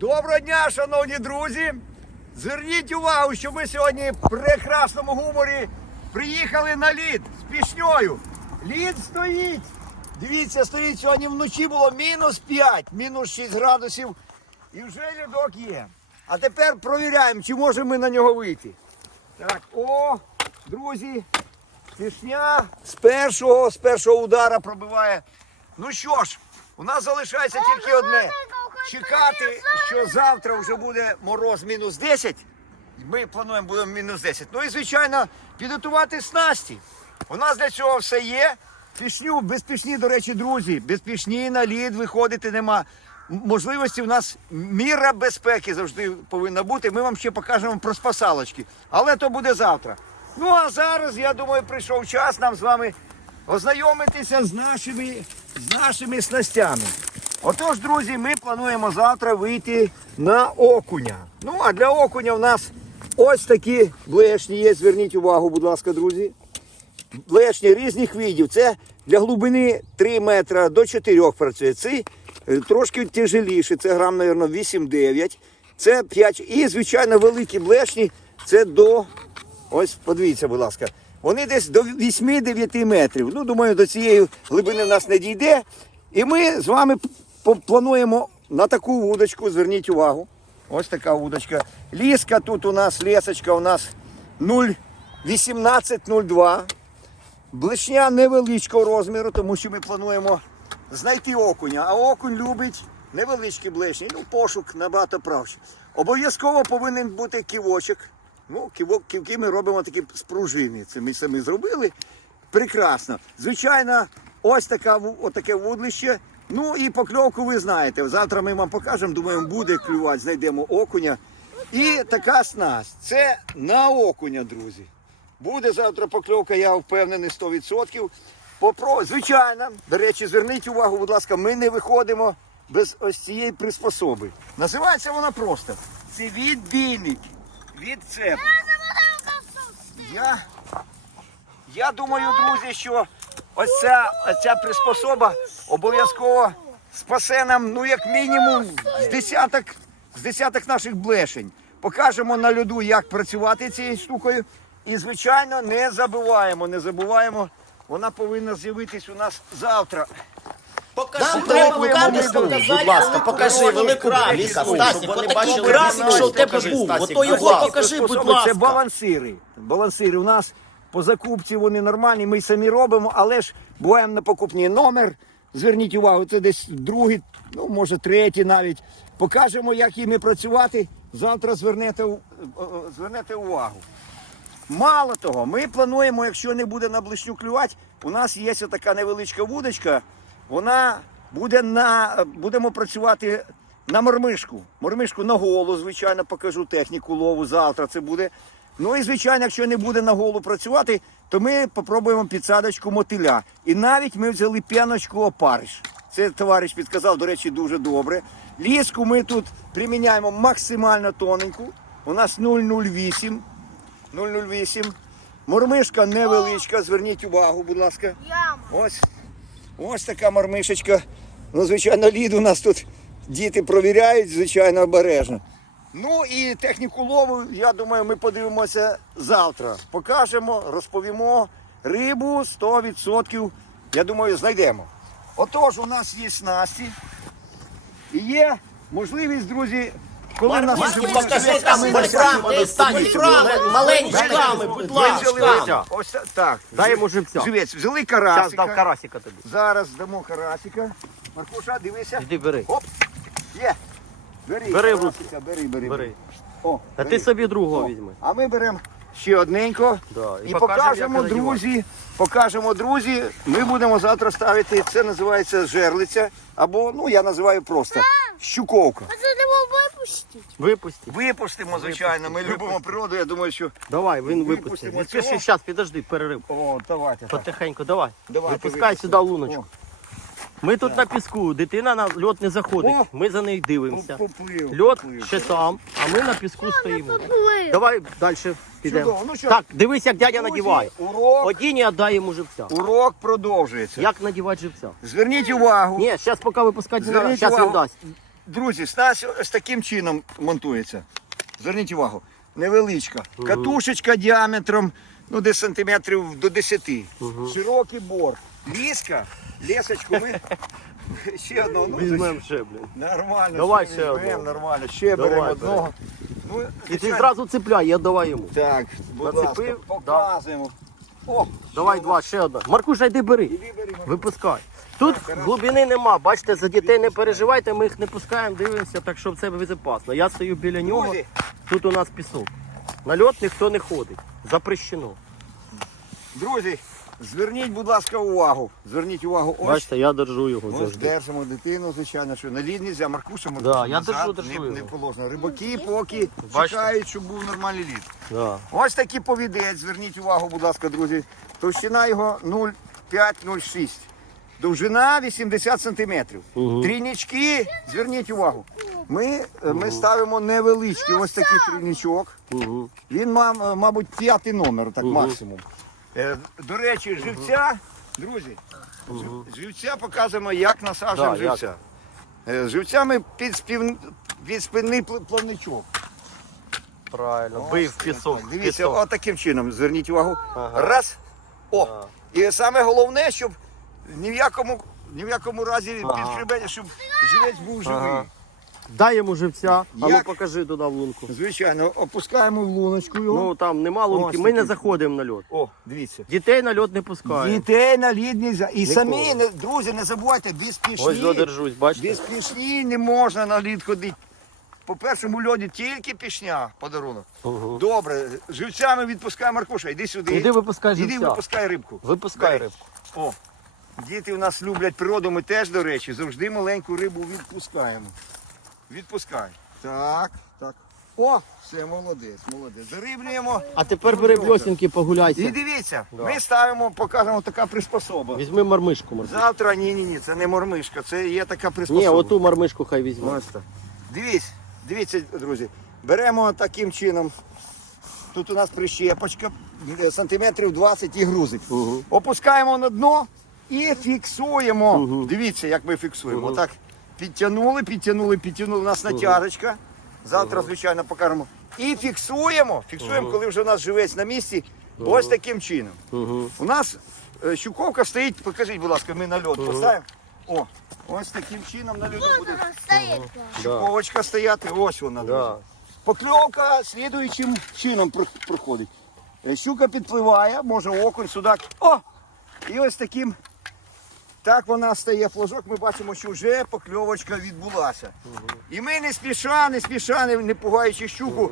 Доброго дня, шановні друзі! Зверніть увагу, що ми сьогодні в прекрасному гуморі приїхали на лід з пішньою. Лід стоїть. Дивіться, стоїть сьогодні вночі було мінус 5, мінус 6 градусів. І вже льодок є. А тепер провіряємо, чи можемо ми на нього вийти. Так, о, друзі, пішня з першого, з першого удара пробиває. Ну що ж, у нас залишається тільки одне. Чекати, що завтра вже буде мороз мінус 10. Ми плануємо будемо мінус 10. Ну і звичайно, підготувати снасті. У нас для цього все є. Пішню, без пішні, до речі, друзі, без пішні на лід виходити нема. Можливості у нас міра безпеки завжди повинна бути. Ми вам ще покажемо про спасалочки. Але то буде завтра. Ну а зараз, я думаю, прийшов час нам з вами ознайомитися з нашими, з нашими снастями. Отож, друзі, ми плануємо завтра вийти на окуня. Ну, а для окуня в нас ось такі блешні є. Зверніть увагу, будь ласка, друзі. Блешні різних видів. Це для глибини 3 метра до 4 працює. Ці е, трошки тяжеліші, це грам, мабуть, 8-9. Це 5. І, звичайно, великі блешні це до. Ось подивіться, будь ласка. Вони десь до 8-9 метрів. Ну, думаю, до цієї глибини в нас не дійде. І ми з вами плануємо на таку вудочку, зверніть увагу. Ось така вудочка. Ліска тут у нас, лісочка у нас 0,1802. Блешня невеличкого розміру, тому що ми плануємо знайти окуня. А окунь любить невеличкі блешні. Ну, пошук набагато правше. Обов'язково повинен бути ківочок. Ну, ківок, ківки ми робимо такі з пружини. Це ми самі зробили. Прекрасно. Звичайно, ось така, отаке вудлище. Ну і покльовку ви знаєте. Завтра ми вам покажемо, думаємо, буде клювати, знайдемо окуня. І така снасть. Це на окуня, друзі. Буде завтра покльовка, я впевнений 100%. Попро... Звичайно, до речі, зверніть увагу, будь ласка, ми не виходимо без ось цієї приспособи. Називається вона просто. Це відбійник. Від цеп. Я, я думаю, друзі, що ось ця, ця приспособа обов'язково спасе нам, ну, як мінімум, з десяток, з десяток наших блешень. Покажемо на льоду, як працювати цією штукою. І, звичайно, не забуваємо, не забуваємо. Вона повинна з'явитись у нас завтра. Покажи, Нам треба треба показати, показати, будь ласка, покажи велику щоб Стасік, вони отакий бачили, красик, що в тебе був, ото його покажи, будь Приспособи Це балансири. Балансири у нас по закупці вони нормальні, ми самі робимо, але ж буваємо на покупні номер. Зверніть увагу, це десь другий, ну може третій навіть. Покажемо, як їми працювати. Завтра звернете, звернете увагу. Мало того, ми плануємо, якщо не буде на блишню клювати, у нас є така невеличка вудочка. Вона буде на будемо працювати на мормишку. Мормишку на голу, звичайно, покажу техніку лову. Завтра це буде. Ну і звичайно, якщо не буде на голу працювати, то ми попробуємо підсадочку мотиля. І навіть ми взяли п'яночку опариш. Це товариш підказав, до речі, дуже добре. Ліску ми тут приміняємо максимально тоненьку. У нас 0,08. 008. Мормишка невеличка, зверніть увагу, будь ласка. Ось, ось така мормишечка. Ну, звичайно, лід у нас тут діти провіряють, звичайно, обережно. Ну і техніку лову, я думаю, ми подивимося завтра. Покажемо, розповімо. Рибу 100%, я думаю, знайдемо. Отож, у нас є снасті. І є можливість, друзі, коли нас покажи, буде- там ми вольфрам, на ти стань, вольфрами, маленькими, будь ласка. ось так. Дай йому живця. Живець, взяли Зараз дав карасика тобі. Зараз дамо карасика. Маркуша, дивися. Іди бери. Оп! Є. Бери, Бери в карасика, бери, бери. Бери. О, А бери. ти собі другого О, візьми. А ми беремо ще одненько. Да, і І, покажемо, покажемо, як друзі. Покажемо, друзі. Ми будемо завтра ставити. Це називається жерлиця. Або, ну я називаю просто щуковка. А це треба випустити. Випусти. Випустимо, звичайно. Ми любимо природу. Я думаю, що. Давай, він Випустимо випустить. цього. Відпиши, зараз, підожди, перерив. О, давайте. Так. Потихеньку, давай. Давайте, Випускай випустимо. сюди луночку. Ми тут на піску, дитина на льот не заходить. О! Ми за нею дивимося. поплив, Льот поплив. ще там, а ми на піску стоїмо. Давай далі підемо. Чудово. Ну що, Так, дивись, як дядя друзі, надіває. Урок, Одінь і віддай йому живця. урок продовжується. Як надівати живця? Зверніть увагу. Ні, зараз поки випускати не треба, Зверніть зараз він увагу. дасть. друзі, снасть ось таким чином монтується. Зверніть увагу. Невеличка. Катушечка діаметром ну, десь сантиметрів до 10. Широкий борт. Ліска. Лісочку ми. Ще одного. Ну, Візьмемо ще, блін. Нормально. Давай ще візьмемо, одного. Нормально. Ще Давай, беремо бери. одного. Ну, І ти звичайно, зразу цепляй, я давай йому. Так, будь Нацепив? ласка, показуємо. О, Давай два, ще одна. Маркуша, йди бери. іди бери, Випускай. Тут глибини нема. Бачите, за дітей не переживайте, ми їх не пускаємо, дивимося, так що це безпечно. Я стою біля нього, Друзі, тут у нас пісок. На льот ніхто не ходить. Запрещено. Друзі, зверніть, будь ласка, увагу. Зверніть увагу. Ось, Бачите, я держу його ось завжди. держимо дитину, звичайно, що на лід нельзя, Маркуша, Да, я назад держу, держу не, його. не положено. Рибаки поки Бачите? чекають, щоб був нормальний лід. Да. Ось такий повідець, зверніть увагу, будь ласка, друзі. Товщина його 0,5-0,6. Довжина 80 сантиметрів. Мгм. Трійнички, зверніть увагу. Ми, е, ми ставимо невеличкий ось такий трійничок. Угу. Він, мам, е, мабуть, п'ятий номер, так максимум. Е, До речі, живця, друзі, жив- живця показуємо, як насаджуємо Да, як. живця. Е, Живця ми під, спів... під спинний пл- плавничок. Правильно, бив пісок. Дивіться, пісок. отаким чином, зверніть увагу. Ага. Раз. О. Ага. І саме головне, щоб ні в якому, ні в якому разі Ага. під хребетя, щоб живець був живий. Ага. Дай йому живця, а ну Як? покажи туди в лунку. Звичайно, опускаємо в луночку його. Ну там нема лунки, ми не такий. заходимо на льот. О, дивіться. Дітей на льот не пускаємо. Дітей на лід нельзя. І Ніколи. самі, не- друзі, не забувайте, без пішні. Ось додержусь, бачите? Без пішні не можна на лід ходити. По першому льоді тільки пішня подарунок. Добре, живцями відпускай Маркуша, іди сюди. Іди випускай Іди живця. випускай рибку. Випускай Бери. рибку. О, діти у нас люблять природу, ми теж, до речі, завжди маленьку рибу відпускаємо. Відпускай. Так, так. О, все, молодець, молодець. Зариблюємо. А тепер бери бльосінки, І дивіться, Да. ми ставимо, покажемо така приспособа. Візьми мармишку, Марко. Завтра ні, ні, ні, це не мормишка, це є така приспособа. Ні, оту мармишку хай візьме. Ось так. Дивіться, дивіться, друзі. Беремо таким чином. Тут у нас прищепочка, е, сантиметрів 20 і грузить. Угу. Опускаємо на дно і фіксуємо. Дивіться, як ми фіксуємо. Отак підтягнули, підтягнули, підтягнули. У нас натяжечка. Завтра, звичайно, покажемо. І фіксуємо. Фіксуємо, коли вже у нас живець на місці. Ось таким чином. У нас е, щуковка стоїть, покажіть, будь ласка, ми на льот поставимо. О, ось таким чином на льоду буде щуковочка стояти. Ось вона. друзі. Покльовка слідуючим чином про- проходить. Е, Щука підпливає, може окунь, судак. О! І ось таким. Так вона стає флажок, ми бачимо, що вже покльовочка відбулася. І ми не спіша, не спіша, не, не пугаючи щуку,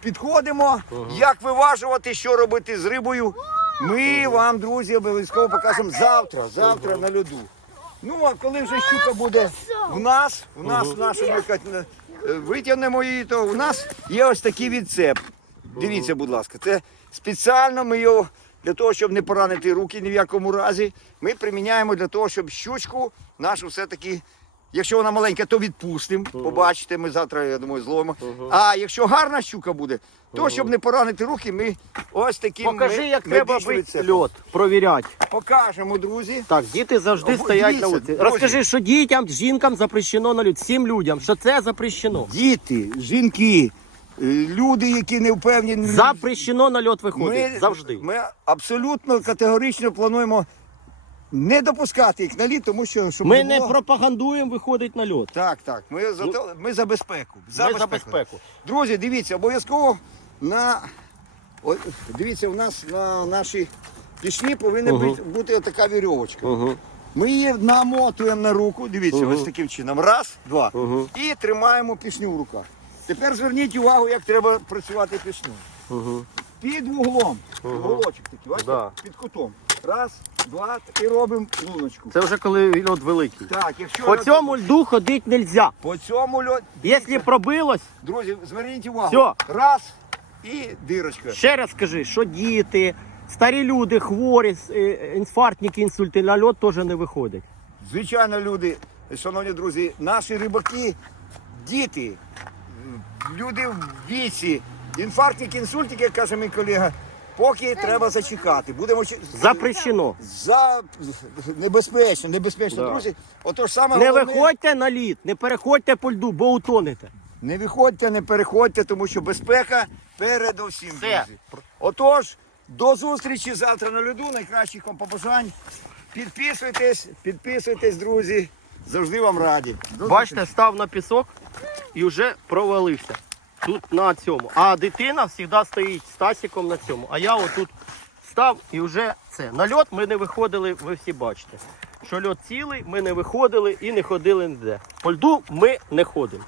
підходимо, як виважувати, що робити з рибою. Ми вам, друзі, обов'язково покажемо завтра, завтра на льоду. Ну, а коли вже щука буде в нас, в нас, в нашому як, е, витягнемо її, то у нас є ось такий відцеп. Дивіться, будь ласка, це спеціально ми його для того, щоб не поранити руки ні в якому разі. Ми приміняємо для того, щоб щучку нашу все-таки. Якщо вона маленька, то відпустимо. Побачите, ми завтра, я думаю, зловимо. А якщо гарна щука буде, то щоб не поранити руки, ми ось таким Покажи, ми- як треба бити льот, провіряти. Покажемо, друзі. Так, діти завжди О, стоять дивіться, на вулиці. друзі. Розкажи, що дітям, жінкам запрещено на льот, всім людям, що це запрещено. Діти, жінки, люди, які не впевнені. Запрещено на льот виходить. Ми, Завжди. Ми абсолютно категорично плануємо не допускати їх на лід, тому що щоб Ми не пропагандуємо виходить на льот. Так, так. Ми за, те- ми за безпеку. За Ми безпеку. безпеку. Друзі, дивіться, обов'язково на. О, дивіться, у нас на нашій пішні повинна Угу. бути, бути така вірьовочка. Угу. Ми її намотуємо на руку, дивіться, Угу. ось таким чином. Раз, два. Угу. І тримаємо пішню в руках. Тепер зверніть увагу, як треба працювати пішню. Угу. Під вуглом. Угу. Уголочок такий, бачите? Да. Під кутом. Раз, два, і робимо луночку. Це вже коли льот великий. Так, якщо По цьому льду ходити не можна. по цьому льот. Якщо пробилось, Друзі, зверніть увагу. Всьо. Раз і дирочка. ще раз скажи, що діти, старі люди, хворі, с- е, інфарктники, інсульти на льот теж не виходять. Звичайно, люди, шановні друзі, наші рибаки, діти, люди в віці, інфарктики, інсультики, як каже мій колега, Поки треба зачекати. Будемо чи- Запрещено. за небезпечно, небезпечно, Да. друзі. Отож саме Не головне, виходьте на лід, не переходьте по льду, бо утонете. не виходьте, не переходьте, тому що безпека передовсім. Все. Друзі. Отож, до зустрічі завтра на льоду. Найкращих вам побажань. Підписуйтесь, підписуйтесь, друзі. Завжди вам раді. До Бачите, став на пісок і вже провалився. Тут на цьому. А дитина завжди стоїть з тасіком на цьому. А я отут став і вже це. На льот ми не виходили, ви всі бачите. Що льот цілий, ми не виходили і не ходили ніде. По льду ми не ходимо.